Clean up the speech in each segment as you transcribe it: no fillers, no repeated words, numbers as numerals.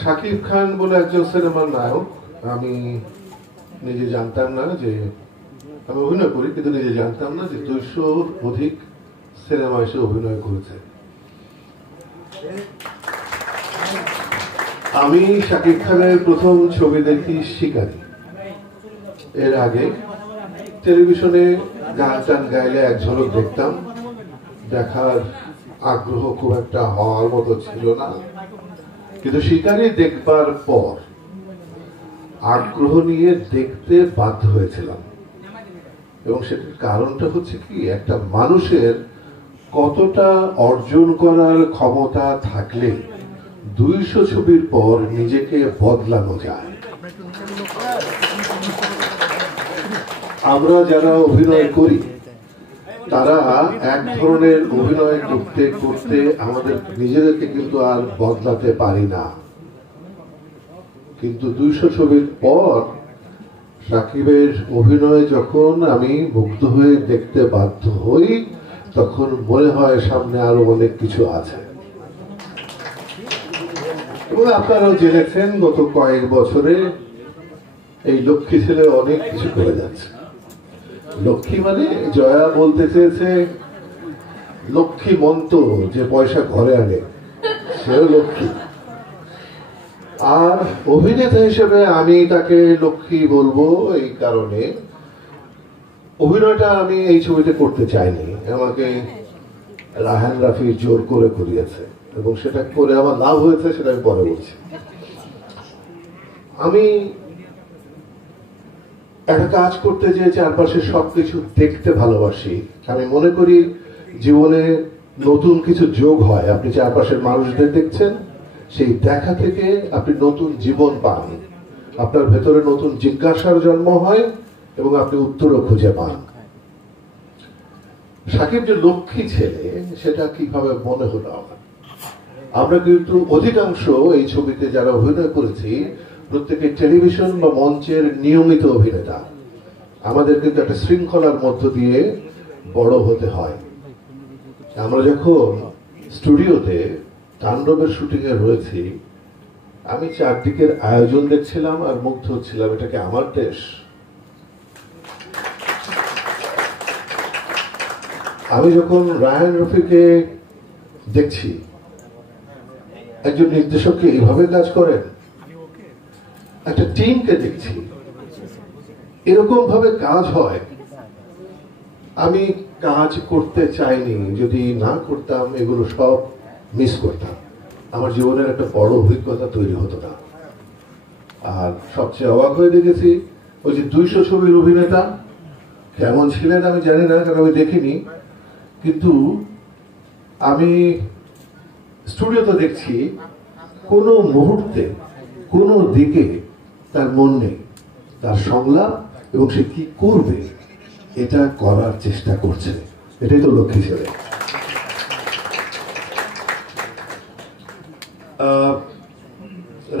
শাকিব খান বলে একজন সিনেমার নায়ক, আমি নিজে জানতাম না যে আমি অভিনয় করি, কিন্তু নিজে জানতাম না যে 200 অধিক সিনেমা এসে অভিনয় করেছে। আমি শাকিব খানের প্রথম ছবি দেখি শিকারী। এর আগে টেলিভিশনে গান টান গাইলে এক ঝলক দেখতাম, দেখার আগ্রহ খুব একটা হওয়ার মতো ছিল না। কিন্তু শিকারী দেখবার পর আগ্রহ নিয়ে দেখতে বাধ্য হয়েছিলাম, এবং সেটার কারণটা হচ্ছে কি, একটা মানুষের কতটা অর্জন করার ক্ষমতা থাকলে 200 ছবির পর নিজেকে বদলানো যায়। আমরা যারা অভিনয় করি তারা এক ধরনের অভিনয় করতে করতে আমাদের নিজেদেরকে কিন্তু আর বদলাতে পারি না। কিন্তু 200 ছবির পর সাকিবের অভিনয় যখন আমি মুগ্ধ হয়ে দেখতে বাধ্য হই, তখন মনে হয় সামনে আরো অনেক কিছু আছে। এবং আপনারাও জেনেছেন গত কয়েক বছরে এই লক্ষ্মী ছেলে অনেক কিছু করে যাচ্ছে। লক্ষ্মী মানে জয়া বলতে চেয়েছে লক্ষ্মী মন্ত, যে পয়সা ঘরে আনে সেও লক্ষ্মী। আর অভিনেতা হিসেবে আমি তাকে লক্ষ্মী বলবো এই কারণে, অভিনয়টা আমি এই ছবিতে করতে চাইনি, আমাকে রায়হান রাফি জোর করে করিয়েছে, এবং সেটা করে আমার লাভ হয়েছে, সেটা আমি পরে বলছি। আমি একটা কাজ করতে যে চারপাশে সবকিছু দেখতে ভালোবাসি। আমি মনে করি জীবনে নতুন কিছু যোগ হয়, আপনি চারপাশের মানুষদের দেখছেন, সেই দেখা থেকে আপনি নতুন জীবন পান, আপনার ভেতরে নতুন জিজ্ঞাসার জন্ম হয় এবং আপনি উত্তরও খুঁজে পান। সাকিব যে লক্ষ্মী ছেলে সেটা কিভাবে মনে হলো আমার? আমরা কিন্তু অধিকাংশ এই ছবিতে যারা অভিনয় করেছি প্রত্যেকে টেলিভিশন বা মঞ্চের নিয়মিত অভিনেতা। আমাদের কিন্তু একটা শৃঙ্খলার মধ্য দিয়ে বড় হতে হয়। আমরা যখন স্টুডিওতে তাণ্ডবের শুটিং এ রয়েছি, আমি চারদিকের আয়োজন দেখছিলাম আর মুগ্ধ হচ্ছিলাম, এটাকে আমার দেশ। আমি যখন রায়হান রফিকে দেখছি, একজন নির্দেশককে এইভাবে কাজ করেন, একটা টিমকে দেখছি এরকম ভাবে কাজ হয়। আমি কাজ করতে চাইনি, যদি না করতাম এগুলো সব মিস করতাম, আমার জীবনের একটা বড় অভিজ্ঞতা তৈরি হতো না। আর সবচেয়ে অবাক হয়ে দেখেছি, ওই যে 200 ছবির অভিনেতা কেমন ছিলেন আমি জানি না, কারণ আমি দেখিনি, কিন্তু আমি স্টুডিওতে দেখছি কোনো মুহূর্তে কোনো দিকে তার মন নেই, তার সংলাপ এবং সে কি করবে এটা করার চেষ্টা করছে। এটাই তো লক্ষ্মী ছেলে।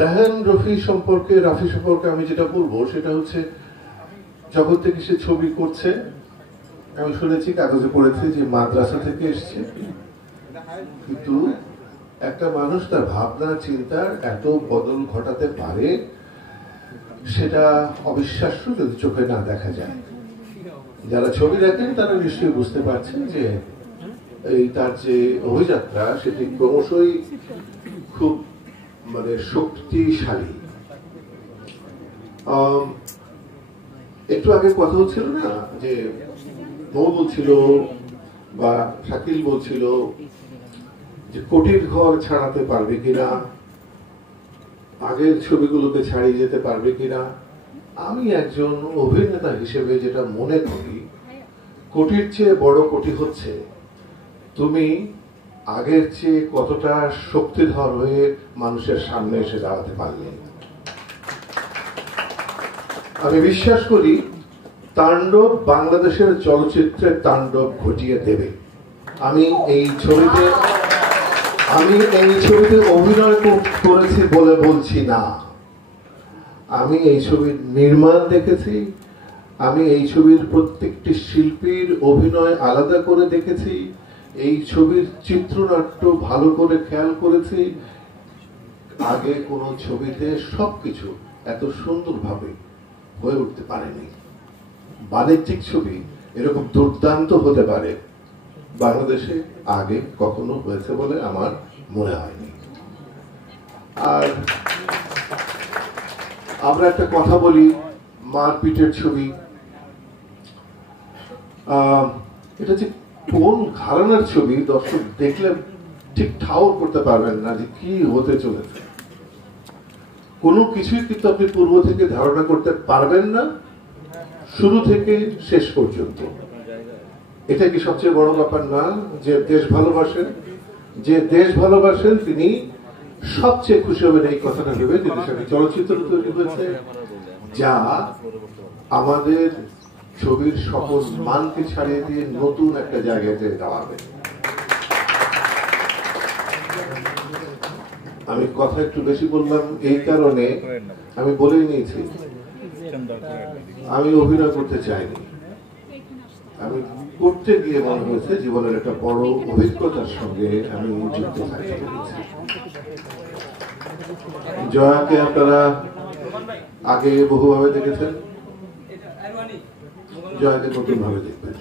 রায়হান রাফি সম্পর্কে আমি যেটা বলবো সেটা হচ্ছে, যখন থেকে সে ছবি করছে আমি শুনেছি, কাগজে পড়েছি যে মাদ্রাসা থেকে এসছে, কিন্তু একটা মানুষ তার ভাবনা চিন্তার এত বদল ঘটাতে পারে সেটা অবিশ্বাস্য যদি চোখে না দেখা যায়। যারা ছবি দেখেন তারা নিশ্চয়ই বুঝতে পারছেন যে এই তার যে অভিযাত্রা সেটি ক্রমশই খুব শক্তিশালী। একটু আগে কথা হচ্ছিল না যে ও বলছিল বা শাকিল বলছিল যে কোটির ঘর ছাড়াতে পারবে কিনা, আগের ছবিগুলোকে ছাড়িয়ে যেতে পারবে কিনা। আমি একজন অভিনেতা হিসেবে যেটা মনে করি, কোটির চেয়ে বড় কোটি হচ্ছে তুমি আগের চেয়ে কতটা শক্তিধর হয়ে মানুষের সামনে এসে দাঁড়াতে পারলে। আমি বিশ্বাস করি তাণ্ডব বাংলাদেশের চলচ্চিত্রের তাণ্ডব ঘটিয়ে দেবে। আমি এই ছবিতে অভিনয় করেছি বলে বলছি না, আমি এই ছবির নির্মাণ দেখেছি, আমি এই ছবির প্রত্যেকটি শিল্পীর অভিনয় আলাদা করে দেখেছি, এই ছবির চিত্রনাট্য ভালো করে খেয়াল করেছি, আগে কোনো ছবিতে সবকিছু এত সুন্দরভাবে হয়ে উঠতে পারেনি। বাণিজ্যিক ছবি এরকম দুর্দান্ত হতে পারে বাংলাদেশে আগে কখনো হয়েছে বলে আমার মনে হয়নি। আর আমরা একটা কথা বলি, মারপিটের ছবি, এটা যে কোন ঘরানার ছবি দর্শক দেখলে ঠিক ঠাউর করতে পারবেন না যে কি হতে চলেছে। কোনো কিছুই কিন্তু আপনি পূর্ব থেকে ধারণা করতে পারবেন না শুরু থেকে শেষ পর্যন্ত। এটা কি সবচেয়ে বড় ব্যাপার না যে দেশ ভালোবাসেন? যে দেশ ভালোবাসেন তিনি সবচেয়ে খুশি হবেন এই কথাটা ভেবে যে দেশে চলচ্চিত্র তৈরি হয়েছে যা আমাদের ছবির সকল মানকে ছাড়িয়ে দিয়ে নতুন একটা জায়গাতে দাঁড়াবে। আমি কথা একটু বেশি বললাম এই কারণে, আমি বলেই নিয়েছি আমি অভিনয় করতে চাইনি। আমি করতে গিয়ে মনে হয়েছে জীবনের একটা বড় অভিজ্ঞতার সঙ্গে আমি যুক্ত থাকতে পেরেছি। জয়াকে আপনারা আগে বহুভাবে দেখেছেন, জয়াকে নতুন ভাবে দেখবেন।